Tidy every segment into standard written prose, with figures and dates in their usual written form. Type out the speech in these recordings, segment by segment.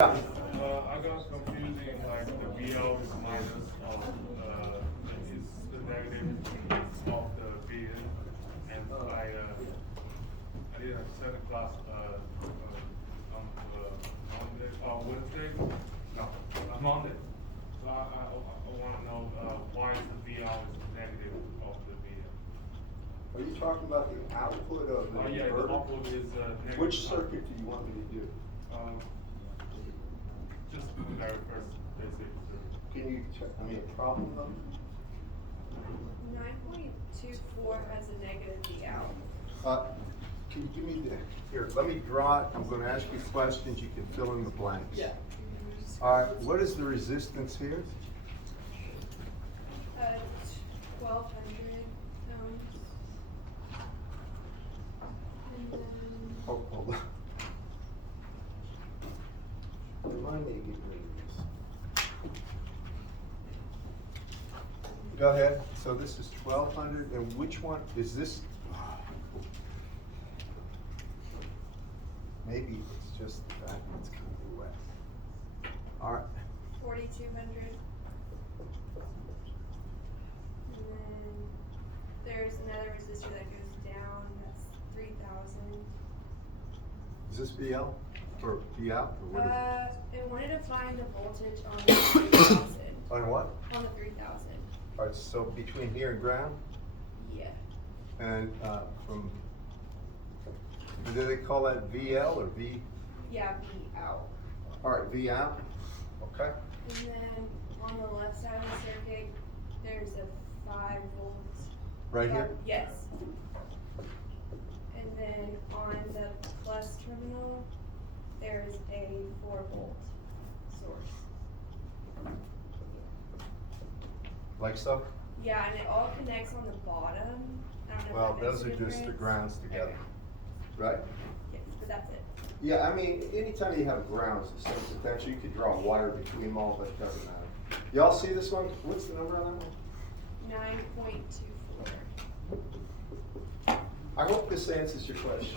I got confusing, like the VL is minus of, is the negative of the VN. And I did a second class, on, Monday, Wednesday, no, Monday. So I wanna know, why is the VL is negative of the VN? Are you talking about the output of the Oh, yeah, the inverter? output is, negative. Which circuit do you want me to do? Just the very first basic. Can you check, problem number? 9.24 has a negative V out. Can you give me here, let me draw it, I'm gonna ask you questions, you can fill in the blanks. Yeah. All right, what is the resistance here? 1200 ohms. And then Oh, hold on. Remind me again, please. Go ahead, so this is 1200, and which one, is this? Maybe it's just the fact that it's kind of wet. All right, 4200. And then there's another resistor that goes down, that's 3000. is this VL or V out, or what is it? It wanted to find the voltage on the 3000. On what? On the 3000. All right, so between here and ground, Yeah. and from, do they call that VL or V? Yeah, V out. All right, V out, okay. And then on the left side of the circuit, there's a 5 volts. Right here? Yes. And then on the plus terminal, there's a 4 volt source. Like so? Yeah, and it all connects on the bottom. I don't know if Well, that makes those a are just the difference. grounds together, Okay. right? Yes, but that's it. Yeah, anytime you have grounds of some potential, you could draw a wire between them all, but it doesn't matter. Y'all see this one? What's the number on that one? 9.24. I hope this answers your question.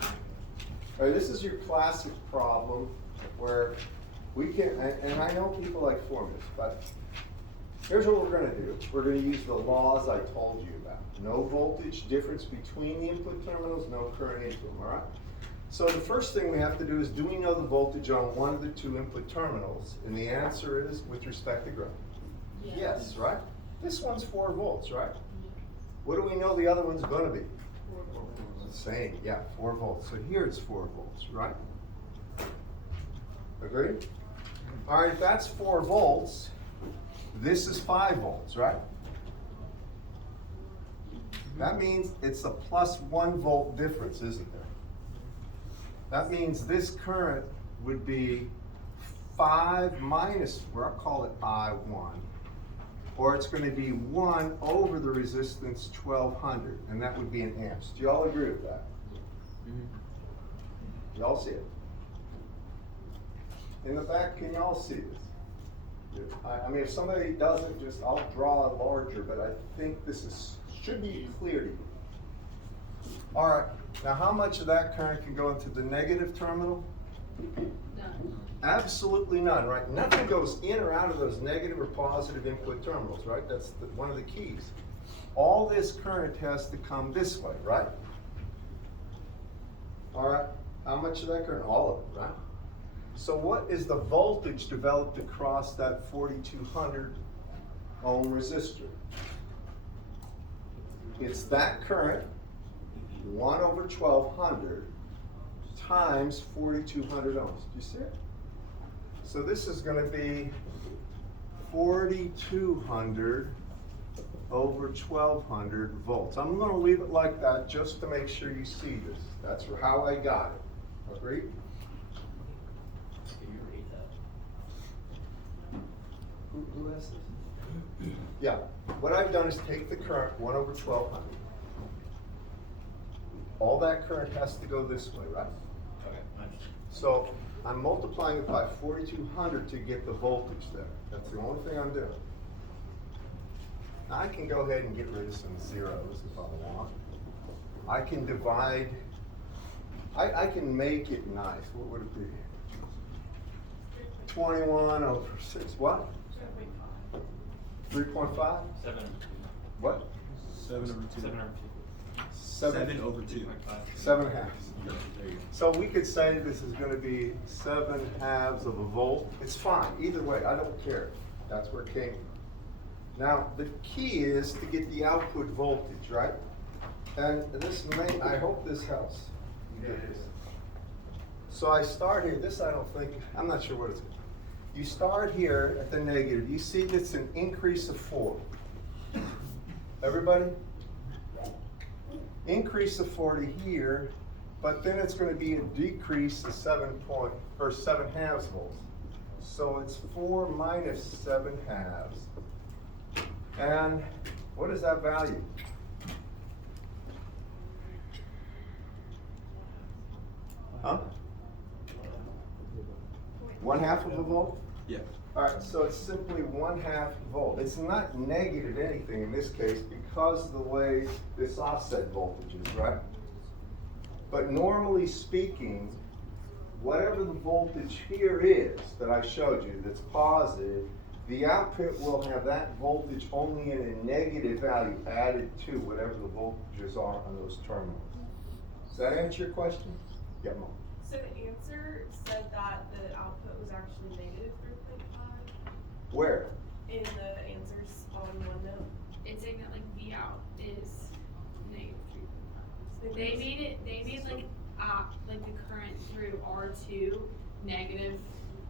All right, this is your classic problem where we can, and I know people like formulas, but here's what we're gonna do. We're gonna use the laws I told you about. No voltage difference between the input terminals, no current into them, all right? So the first thing we have to do is, do we know the voltage on one of the two input terminals? And the answer is with respect to ground. Yes, right? This one's 4 volts, right? What do we know the other one's gonna be? Same, yeah, 4 volts. So here it's 4 volts, right? Agreed? All right, if that's 4 volts, this is 5 volts, right? That means it's a plus 1 volt difference, isn't there? That means this current would be 5 minus, or I'll call it I1, or it's going to be 1 over the resistance 1200, and that would be in amps. Do y'all agree with that? Y'all see it? In the back, can y'all see this? I mean, if somebody doesn't, just, I'll draw it larger, but I think this should be clear to you. All right, now how much of that current can go into the negative terminal? None. Absolutely none, right? Nothing goes in or out of those negative or positive input terminals, right? That's one of the keys. All this current has to come this way, right? All right, how much of that current? All of it, right? So what is the voltage developed across that 4200 ohm resistor? It's that current, 1 over 1200 times 4200 ohms. Do you see it? So this is going to be 4200 over 1200 volts. I'm going to leave it like that just to make sure you see this. That's how I got it. Agreed? Can you read that? Who has this? Yeah. What I've done is take the current 1 over 1200. All that current has to go this way, right? Okay, nice. So I'm multiplying it by 4200 to get the voltage there. That's the only thing I'm doing. Now I can go ahead and get rid of some zeros if I want. I can divide, I can make it nice. What would it be? 21 over 6, what? 3.5? 7. What? 7 over 2. 7 over 7 over 2. 7 halves. There you go. So we could say this is gonna be 7 halves of a volt. It's fine, either way, I don't care. That's where it came from. Now, the key is to get the output voltage, right? And this may, I hope this helps. You get this. So I start here, this I don't think, I'm not sure what it's. You start here at the negative, you see that's an increase of 4. Everybody? Increase of 4 to here, but then it's gonna be a decrease of 7 halves volts. So it's 4 minus 7 halves. And what is that value? Huh? 1/2 of a volt? Yeah. All right, so it's simply 1/2 volt. It's not negative anything in this case because of the way this offset voltage is, right? But normally speaking, whatever the voltage here is that I showed you that's positive, the output will have that voltage only in a negative value added to whatever the voltages are on those terminals. Does that answer your question? Yeah, Mom. So the answer said that the output was actually negative 3.5 Where? in the answers on OneNote. It's saying that like V out is negative 3.5. They made like the current through R2 negative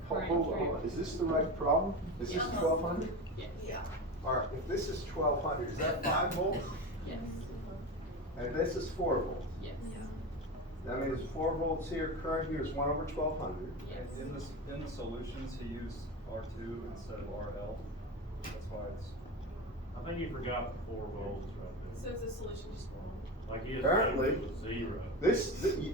current Hold through. on, is this the right problem? Is this Yes. 1200? Yes. Yeah. All right, if this is 1200, is that 5 volts? Yes. And this is 4 volts. Yes. That means 4 volts here, current here is 1 over 1200. Yes. In the solutions, he used R2 instead of RL. That's why it's. I think you forgot the 4 volts right So is the solution just wrong? there. Like his Apparently. was 0.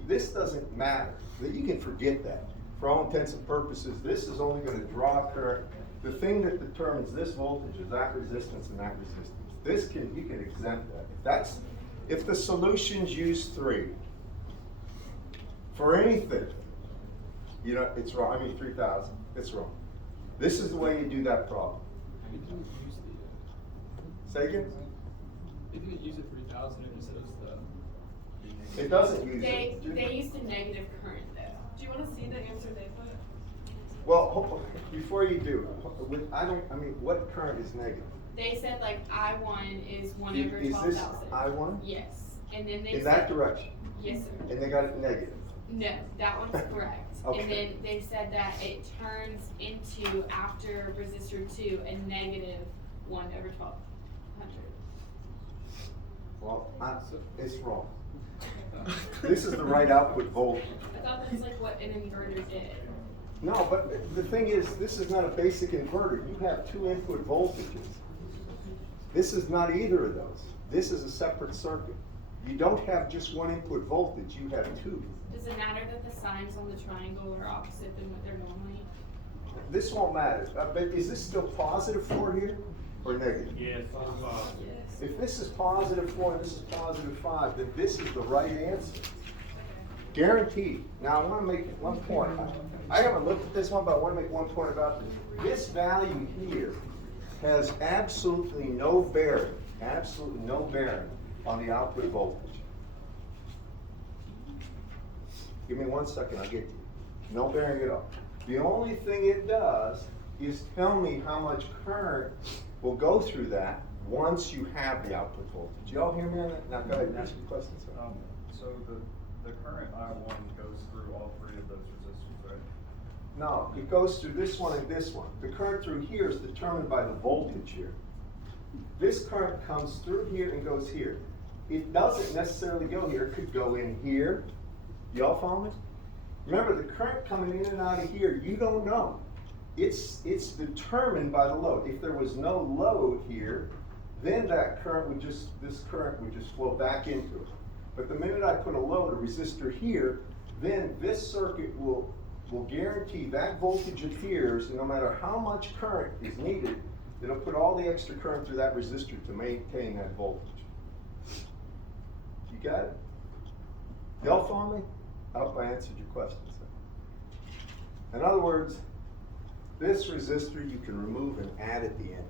This doesn't matter. You can forget that. For all intents and purposes, this is only gonna draw current. The thing that determines this voltage is that resistance and that resistance. You can exempt that. If the solutions use 3, for anything, you know, it's wrong. I mean 3000, it's wrong. This is the way you do that problem. You can use the, Say again? if you use it 3000, it just says the. It doesn't use They it. used a negative current though. Do you wanna see the answer they put? Well, before you do, what current is negative? They said like I1 is 1 over Is this 12,000. I1? Yes. And then they In said. that direction? Yes, sir. And they got it negative? No, that one's correct. Okay. And then they said that it turns into, after resistor 2, a negative 1 over 1200. Well, it's wrong. This is the right output voltage. I thought that was like what an inverter did. No, but the thing is, this is not a basic inverter. You have 2 input voltages. This is not either of those. This is a separate circuit. You don't have just 1 input voltage, you have 2. Does it matter that the signs on the triangle are opposite than what they're normally? This won't matter, but is this still positive 4 here, or negative? Yes, Yes. If this is positive 4 and this is positive 5, then this is the right answer. Guaranteed. Now, I want to make one point. I haven't looked at this one, but I want to make one point about this. This value here has absolutely no bearing on the output voltage. Give me 1 second, I'll get to you. No bearing at all. The only thing it does is tell me how much current will go through that once you have the output voltage. Y'all hear me on that? Now go ahead and ask me questions. So the current I1 goes through all 3 of those resistors, right? No, it goes through this one and this one. The current through here is determined by the voltage here. This current comes through here and goes here. It doesn't necessarily go here, it could go in here. Y'all follow me? Remember, the current coming in and out of here, you don't know. It's determined by the load. If there was no load here, then this current would just flow back into it. But the minute I put a load, a resistor here, then this circuit will guarantee that voltage appears, and no matter how much current is needed, it'll put all the extra current through that resistor to maintain that voltage. You got it? Y'all follow me? I hope I answered your questions. In other words, This resistor you can remove and add at the end.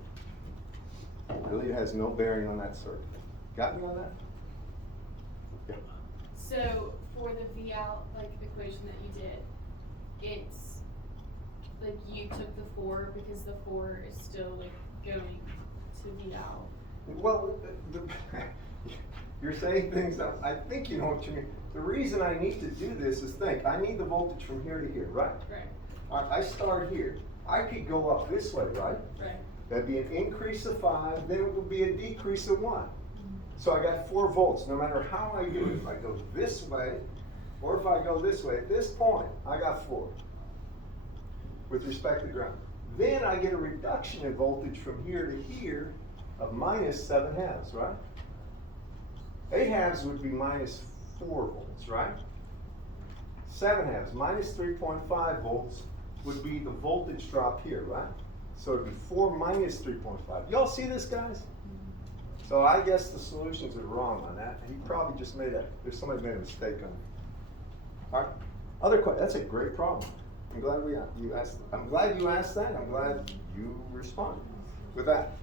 It really has no bearing on that circuit. Got me on that? Yeah. So for the V out, like, equation that you did, it's, like, you took the 4 because the 4 is still, like, going to V out. Well, you're saying things that I think you know what you mean. The reason I need to do this is think, I need the voltage from here to here, right? Right, I start here. I could go up this way, right? right. That'd be an increase of 5, then it would be a decrease of 1. So I got 4 volts, no matter how I do it. If I go this way, or if I go this way, at this point, I got 4 with respect to ground. Then I get a reduction in voltage from here to here of minus 7/2, right? 8/2 would be minus 4 volts, right? 7/2, minus 3.5 volts would be the voltage drop here, right? So it'd be 4 minus 3.5. Y'all see this, guys? So I guess the solutions are wrong on that. He probably just there's somebody made a mistake on it. All right, other question, that's a great problem. I'm glad you asked that. I'm glad I'm glad you responded with that.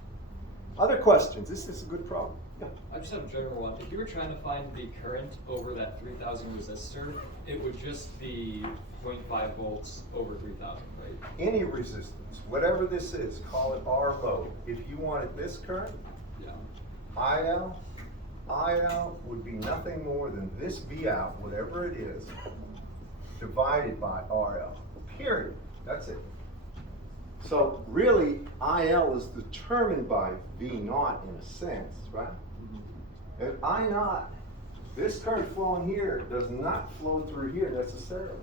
Other questions? This is a good problem. Yeah. I just have a general one. If you were trying to find the current over that 3000 resistor, it would just be 0.5 volts over 3000, right? Any resistance, whatever this is, call it R load. If you wanted this current, Yeah. IL would be nothing more than this V out, whatever it is, divided by RL, period. That's it. So really, IL is determined by V naught in a sense, right? And I naught, this current flowing here does not flow through here necessarily.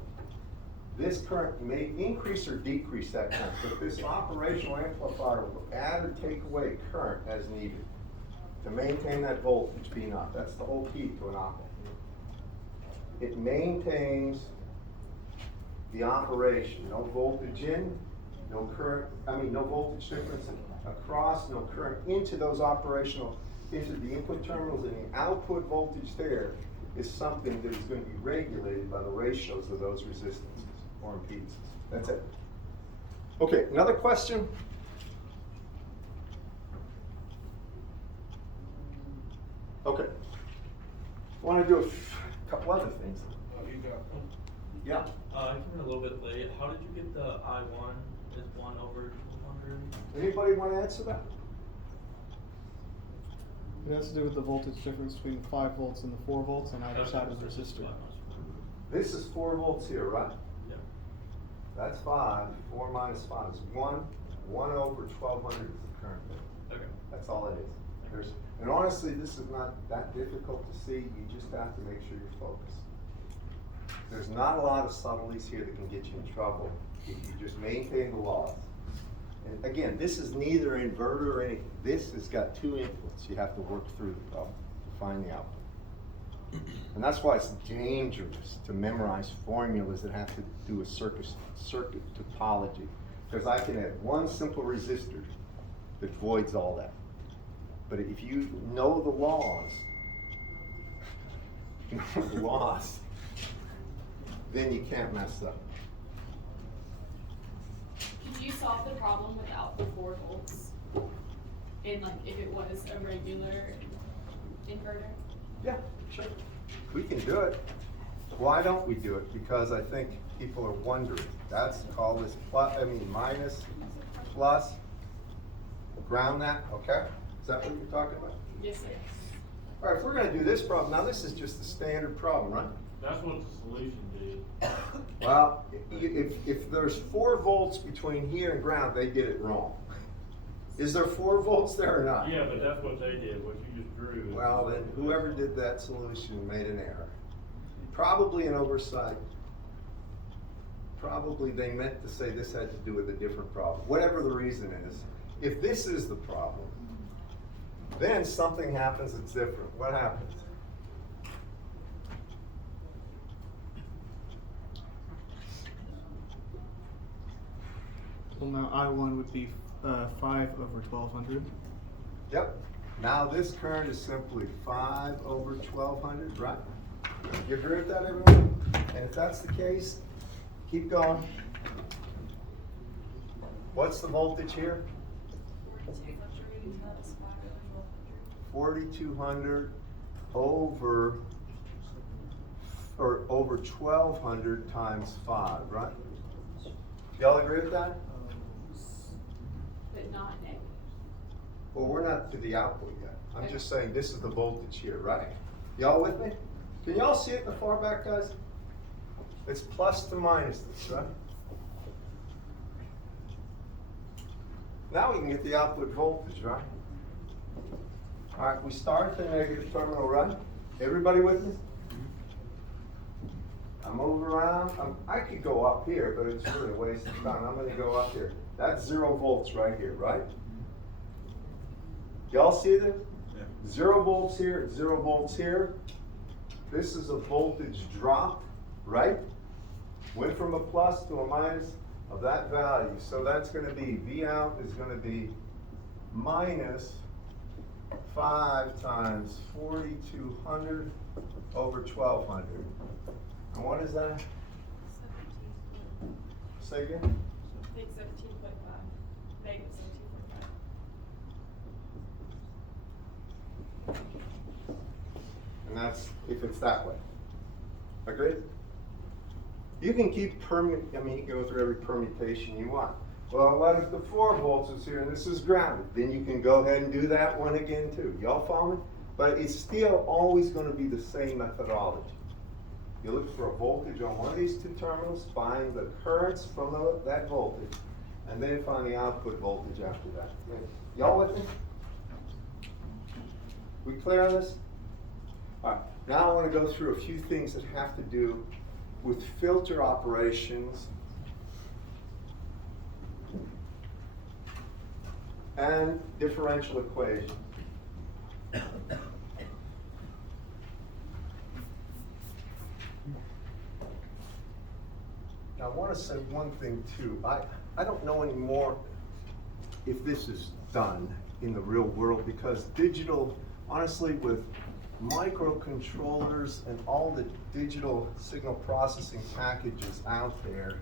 This current may increase or decrease that current, but this operational amplifier will add or take away current as needed to maintain that voltage V naught. That's the whole key to an op-amp. It maintains the operation, no voltage in, no current, no voltage difference across, no current into those into the input terminals, and the output voltage there is something that is going to be regulated by the ratios of those resistances or impedances. That's it. Okay, another question? Okay. I want to do a couple other things. Yeah. I came in a little bit late. How did you get the I1 is 1 over 200? Anybody want to answer that? It has to do with the voltage difference between 5 volts and the 4 volts on either side of the resistor. This is 4 volts here, right? Yeah. That's 5. 4 minus 5 is 1. 1 over 1200 is the current there. Okay. That's all it is. And honestly, this is not that difficult to see. You just have to make sure you're focused. There's not a lot of subtleties here that can get you in trouble if you just maintain the laws. And again, this is neither inverter or anything. This has got 2 inputs. You have to work through the problem to find the output. And that's why it's dangerous to memorize formulas that have to do with circuit topology. Because I can add one simple resistor that voids all that. But if you know the laws, then you can't mess up. Could you solve the problem without the 4 volts? In, like, if it was a regular inverter? Yeah, sure. We can do it. Why don't we do it? Because I think people are wondering. That's called this minus, plus, ground that, okay? Is that what you're talking about? Yes, sir. All right, if we're gonna do this problem, now this is just a standard problem, right? That's what the solution did. Well, if there's 4 volts between here and ground, they did it wrong. Is there 4 volts there or not? Yeah, but that's what they did, what you just drew. Well, then whoever did that solution made an error. Probably an oversight. Probably they meant to say this had to do with a different problem. Whatever the reason is, if this is the problem, then something happens that's different. What happens? Well, now I1 would be 5 over 1200. Yep. Now this current is simply 5 over 1200, right? You agree with that, everyone? And if that's the case, keep going. What's the voltage here? 4,200 over, or over 1,200 times 5, right? Y'all agree with that? But not negative. Well, we're not to the output yet. I'm just saying this is the voltage here, right? Y'all with me? Can y'all see it in the far back, guys? It's plus to minus this, right? Now we can get the output voltage, right? All right, we start at the negative terminal, right? Everybody with me? I move around. I could go up here, but it's really a waste of time. I'm going to go up here. That's 0 volts right here, right? Y'all see this? Yeah. 0 volts here, 0 volts here. This is a voltage drop, right? Went from a plus to a minus of that value. So that's going to be, V out is going to be minus 5 times 4,200 over 1,200. And what is that? 17. Say again? I think 17.5, negative 17.5. And that's if it's that way. Agreed? You can keep you can go through every permutation you want. Well, what if the 4 volts is here and this is grounded? Then you can go ahead and do that one again too. Y'all follow me? But it's still always going to be the same methodology. You look for a voltage on one of these two terminals, find the currents from that voltage, and then find the output voltage after that. Y'all with me? We clear on this? All right, now I want to go through a few things that have to do with filter operations and differential equations. Now, I want to say one thing too. I don't know anymore if this is done in the real world, because digital, honestly, with microcontrollers and all the digital signal processing packages out there,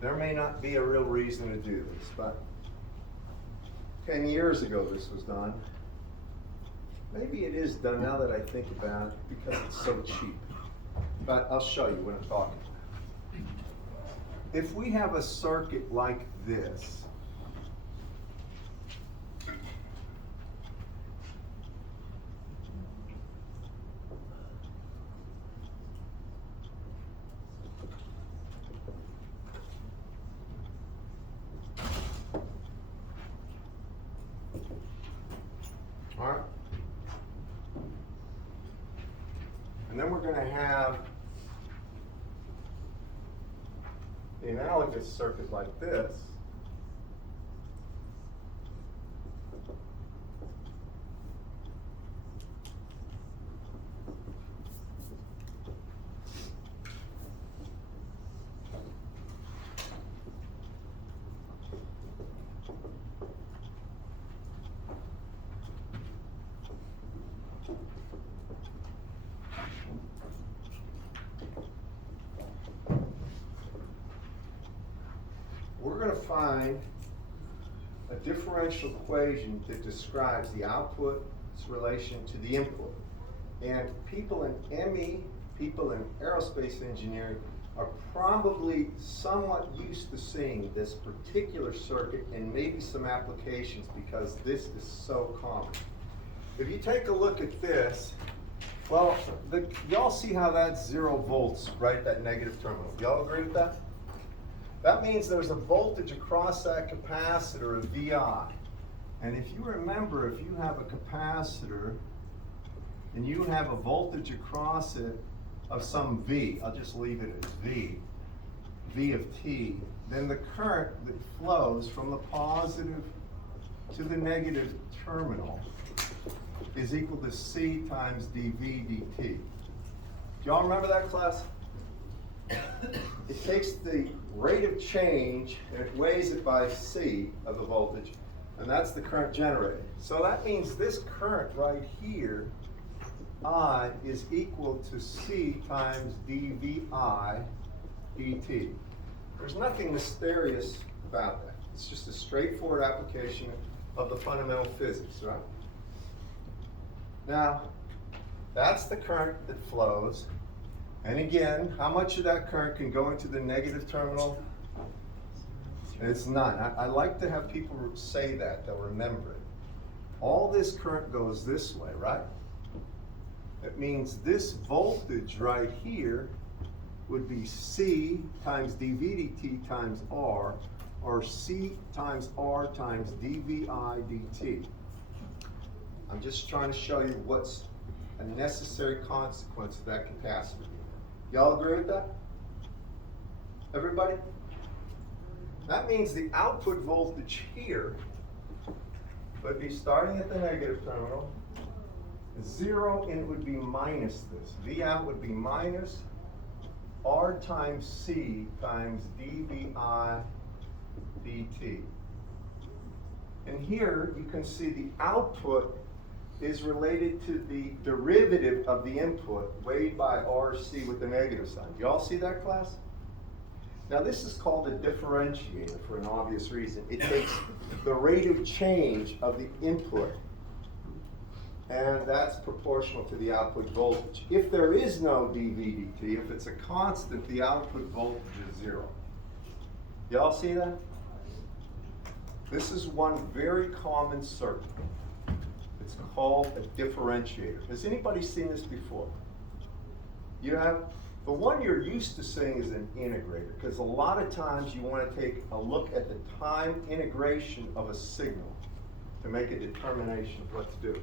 there may not be a real reason to do this, but 10 years ago this was done. Maybe it is done now that I think about it, because it's so cheap. But I'll show you what I'm talking about. If we have a circuit like this, all right, and then we're going to have the analogous circuit like this. We're going to find a differential equation that describes the output's relation to the input. And people in ME, people in aerospace engineering are probably somewhat used to seeing this particular circuit and maybe some applications, because this is so common. If you take a look at this, well, y'all see how that's 0 volts, right? That negative terminal. Y'all agree with that? That means there's a voltage across that capacitor of VI. And if you remember, if you have a capacitor and you have a voltage across it of some V, I'll just leave it as V of T, then the current that flows from the positive to the negative terminal is equal to C times dV dt. Do y'all remember that, class? It takes the rate of change and it weighs it by C of the voltage, and that's the current generated. So that means this current right here, I, is equal to C times dVi dt. There's nothing mysterious about that. It's just a straightforward application of the fundamental physics, right? Now, that's the current that flows. And again, how much of that current can go into the negative terminal? It's none. I like to have people say that, they'll remember it. All this current goes this way, right? It means this voltage right here would be C times dV dt times R, or C times R times dVi dt. I'm just trying to show you what's a necessary consequence of that capacitor. Y'all agree with that? Everybody? That means the output voltage here would be starting at the negative terminal, 0, and it would be minus this. V out would be minus R times C times dVi dt. And here you can see the output is related to the derivative of the input weighed by RC with the negative sign. Do you all see that, class? Now this is called a differentiator for an obvious reason. It takes the rate of change of the input, and that's proportional to the output voltage. If there is no dV dt, if it's a constant, the output voltage is 0. Y'all see that? This is one very common circuit. It's called a differentiator. Has anybody seen this before? You have? The one you're used to seeing is an integrator, because a lot of times you want to take a look at the time integration of a signal to make a determination of what to do.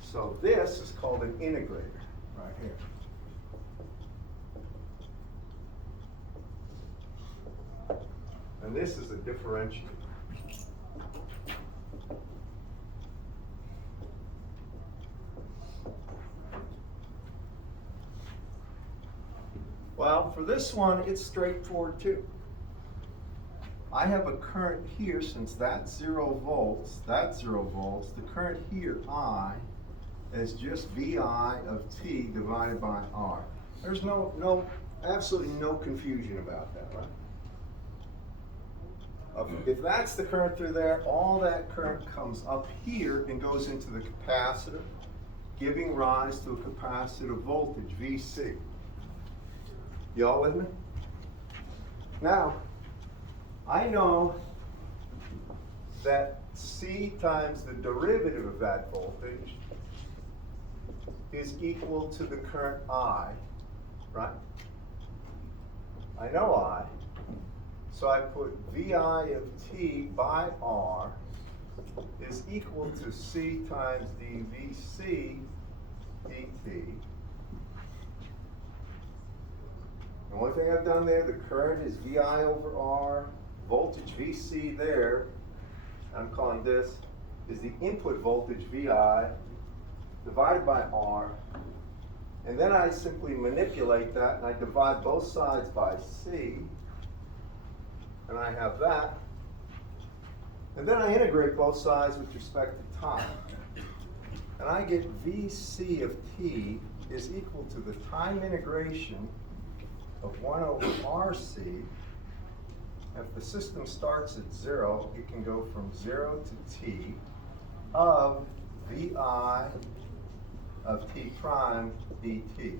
So this is called an integrator right here. And this is a differentiator. Well, for this one, it's straightforward too. I have a current here, since that's 0 volts, the current here, I, is just Vi of t divided by R. There's absolutely no confusion about that, right? If that's the current through there, all that current comes up here and goes into the capacitor, giving rise to a capacitor voltage, Vc. Y'all with me? Now, I know that C times the derivative of that voltage is equal to the current I, right? I know I. So I put Vi of t by R is equal to C times dVc dt. The only thing I've done there, the current is Vi over R, voltage Vc there, I'm calling this, is the input voltage Vi divided by R. And then I simply manipulate that and I divide both sides by C. And I have that. And then I integrate both sides with respect to time. And I get Vc of t is equal to the time integration of 1 over RC. If the system starts at 0, it can go from 0 to t of Vi of t prime dt.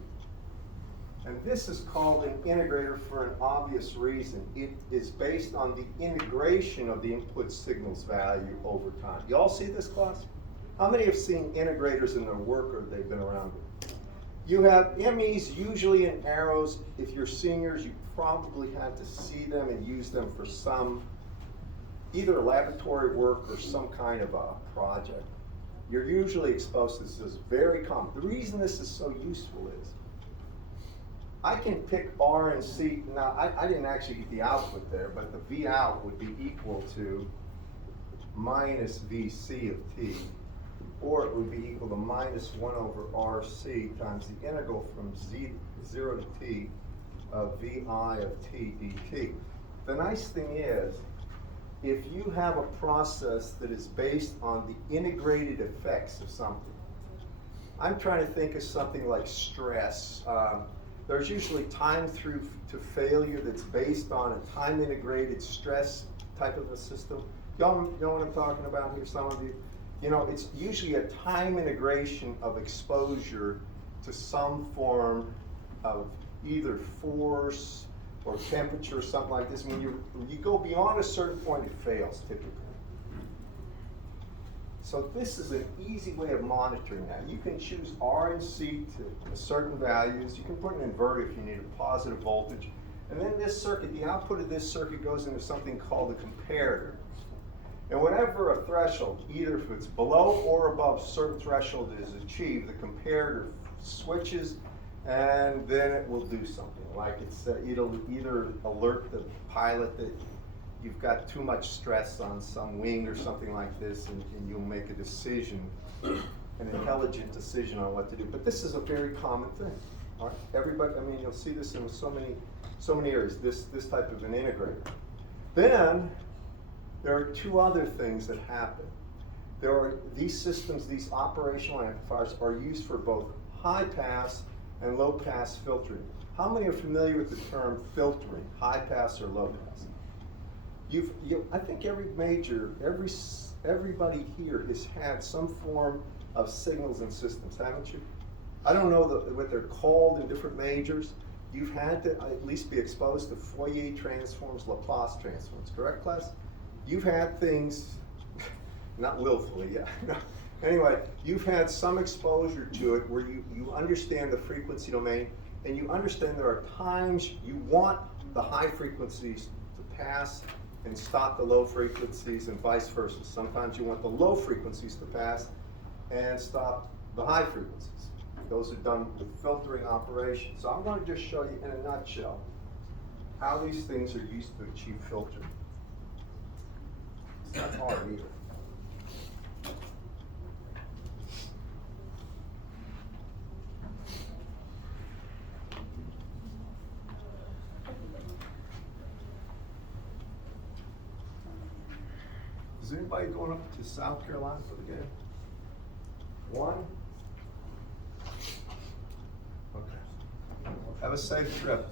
And this is called an integrator for an obvious reason. It is based on the integration of the input signal's value over time. You all see this, class? How many have seen integrators in their work or they've been around it? You have MEs usually in arrows. If you're seniors, you probably had to see them and use them for some, either laboratory work or some kind of a project. You're usually exposed to this. This is very common. The reason this is so useful is I can pick R and C. Now, I didn't actually get the output there, but the V out would be equal to minus Vc of t, or it would be equal to minus 1 over RC times the integral from 0 to t of Vi of t dt. The nice thing is, if you have a process that is based on the integrated effects of something, I'm trying to think of something like stress. There's usually time through to failure that's based on a time integrated stress type of a system? Y'all know what I'm talking about here, some of you? You know, it's usually a time integration of exposure to some form of either force or temperature or something like this. When you go beyond a certain point, it fails typically. So this is an easy way of monitoring that. You can choose R and C to certain values. You can put an inverter if you need a positive voltage. And then this circuit, the output of this circuit goes into something called a comparator. And whenever a threshold, either if it's below or above a certain threshold is achieved, the comparator switches and then it will do something. Like it'll either alert the pilot that you've got too much stress on some wing or something like this, and you'll make a decision, an intelligent decision on what to do. But this is a very common thing. All right? Everybody, I mean, you'll see this in so many areas, this type of an integrator. Then, there are two other things that happen. There are these systems, these operational amplifiers are used for both high pass and low pass filtering. How many are familiar with the term filtering, high pass or low pass? I think everybody here has had some form of signals and systems, haven't you? I don't know what they're called in different majors. You've had to at least be exposed to Fourier transforms, Laplace transforms, correct, class? You've had things, not willfully, yeah. No. Anyway, you've had some exposure to it where you understand the frequency domain, and you understand there are times you want the high frequencies to pass and stop the low frequencies, and vice versa. Sometimes you want the low frequencies to pass and stop the high frequencies. Those are done with filtering operations. So I'm going to just show you in a nutshell how these things are used to achieve filtering. It's not hard either. Is anybody going up to South Carolina for the game? One? Okay. Have a safe trip.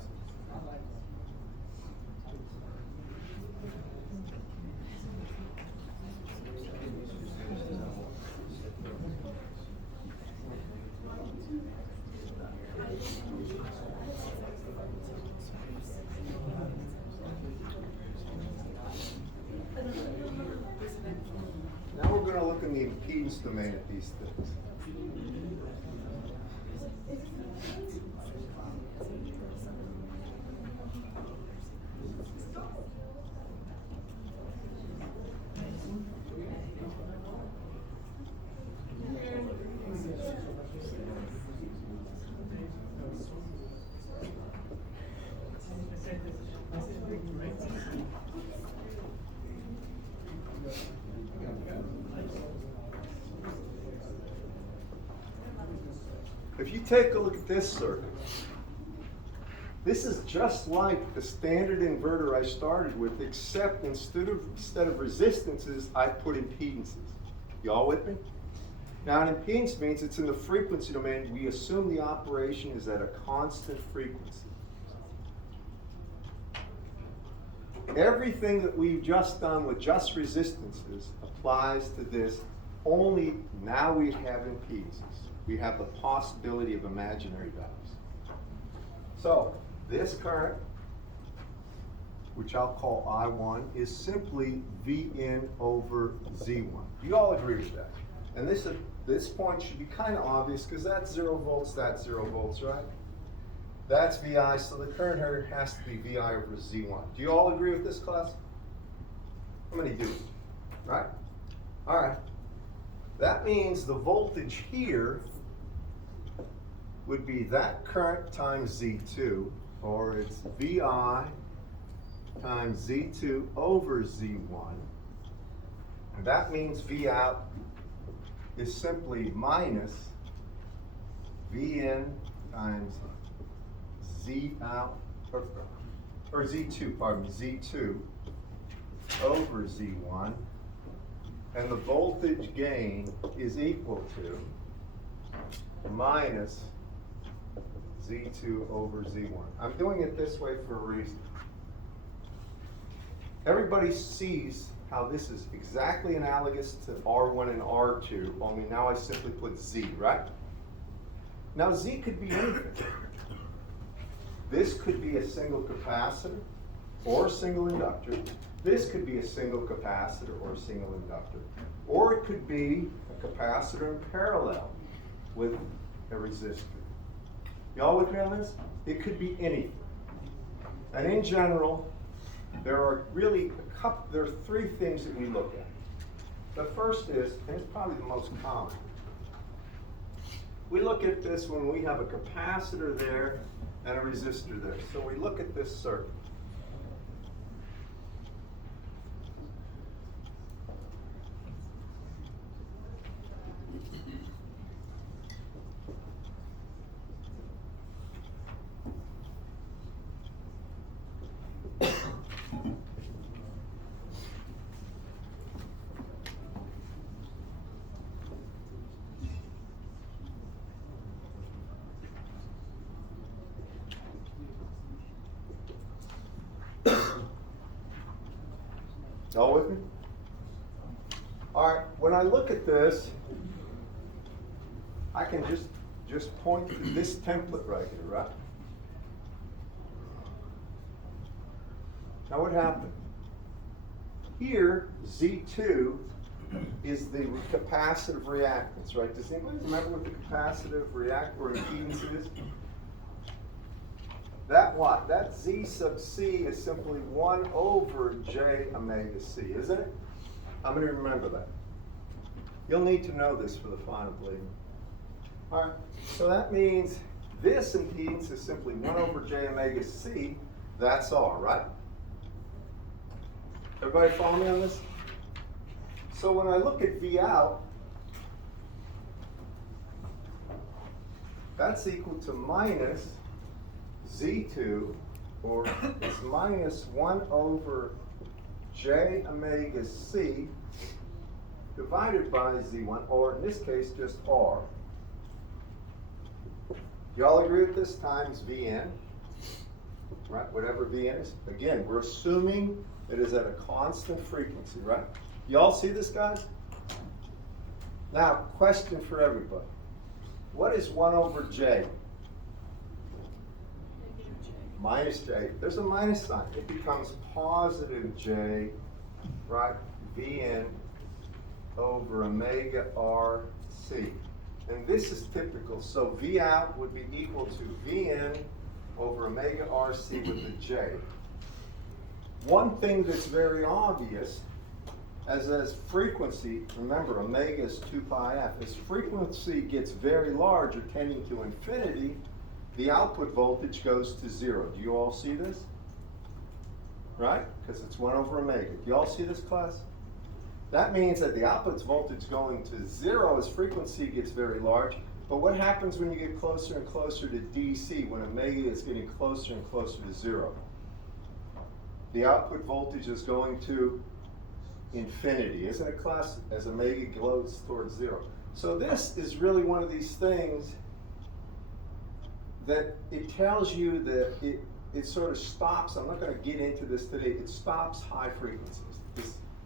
Now we're going to look in the impedance domain at these things. If you take a look at this circuit, this is just like the standard inverter I started with, except instead of resistances, I put impedances. Y'all with me? Now, an impedance means it's in the frequency domain. We assume the operation is at a constant frequency. Everything that we've just done with just resistances applies to this, only now we have impedances. We have the possibility of imaginary values. So this current, which I'll call I1, is simply Vn over Z1. Do you all agree with that? And this point should be kind of obvious because that's 0 volts, that's 0 volts, right? That's Vi, so the current here has to be Vi over Z1. Do you all agree with this, class? How many do? Right? All right. That means the voltage here would be that current times Z2, or it's Vi times Z2 over Z1. And that means V out is simply minus Vn times Z out, or Z2, pardon me, Z2 over Z1. And the voltage gain is equal to minus Z2 over Z1. I'm doing it this way for a reason. everybody sees how this is exactly analogous to R1 and R2, only now I simply put Z, right? Now Z could be anything. This could be a single capacitor or a single inductor. This could be a single capacitor or a single inductor. Or it could be a capacitor in parallel with a resistor. Y'all with me on this? It could be anything. And in general, there are really there are three things that we look at. The first is, and it's probably the most common, we look at this when we have a capacitor there and a resistor there. So we look at this circuit. Y'all with me? All right, when I look at this, I can just point to this template right here, right? Now what happened? Here, Z2 is the capacitive reactance, right? Does anybody remember what the capacitive reactor or impedance is? That what? That Z sub C is simply 1 over J omega C, isn't it? How many remember that? You'll need to know this for the final bleeding. All right, so that means this impedance is simply 1 over J omega C. That's R, right? Everybody follow me on this? So when I look at V out, that's equal to minus Z2, or it's minus 1 over J omega C divided by Z1, or in this case, just R. Y'all agree with this? Times Vn, right? Whatever Vn is. Again, we're assuming it is at a constant frequency, right? Y'all see this, guys? Now, question for everybody. What is 1 over J? Minus J. There's a minus sign. It becomes positive J, right? Vn over omega RC. And this is typical. So V out would be equal to Vn over omega RC with the J. One thing that's very obvious, as frequency, remember omega is 2 pi f, as frequency gets very large or tending to infinity, the output voltage goes to 0. Do you all see this? Right? Because it's 1 over omega. Do you all see this, class? That means that the output voltage going to 0 as frequency gets very large. But what happens when you get closer and closer to DC, when omega is getting closer and closer to 0? The output voltage is going to infinity, isn't it, class? As omega goes towards 0. So this is really one of these things that it tells you that it sort of stops. I'm not going to get into this today. It stops high frequencies.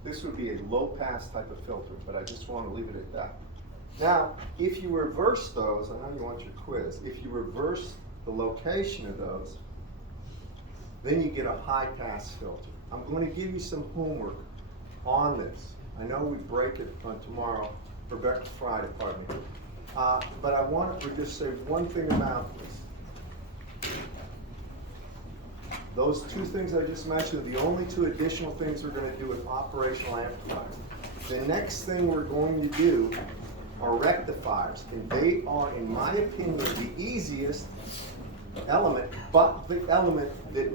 This would be a low pass type of filter, but I just want to leave it at that. Now, if you reverse those, I know you want your quiz, if you reverse the location of those, then you get a high pass filter. I'm going to give you some homework on this. I know we break it on tomorrow, or Friday, pardon me. But I want to just say one thing about this. Those two things I just mentioned are the only two additional things we're going to do with operational amplifiers. The next thing we're going to do are rectifiers, and they are, in my opinion, the easiest element, but the element that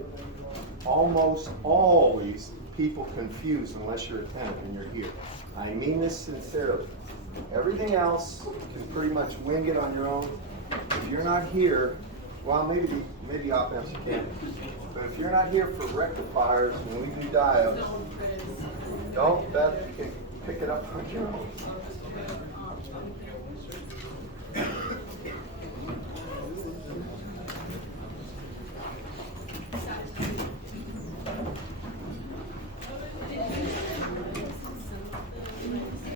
almost always people confuse unless you're attentive and you're here. I mean this sincerely. Everything else you can pretty much wing it on your own. If you're not here, well, maybe op-amps you can. But if you're not here for rectifiers when we do diodes, don't bet you can pick it up on your own.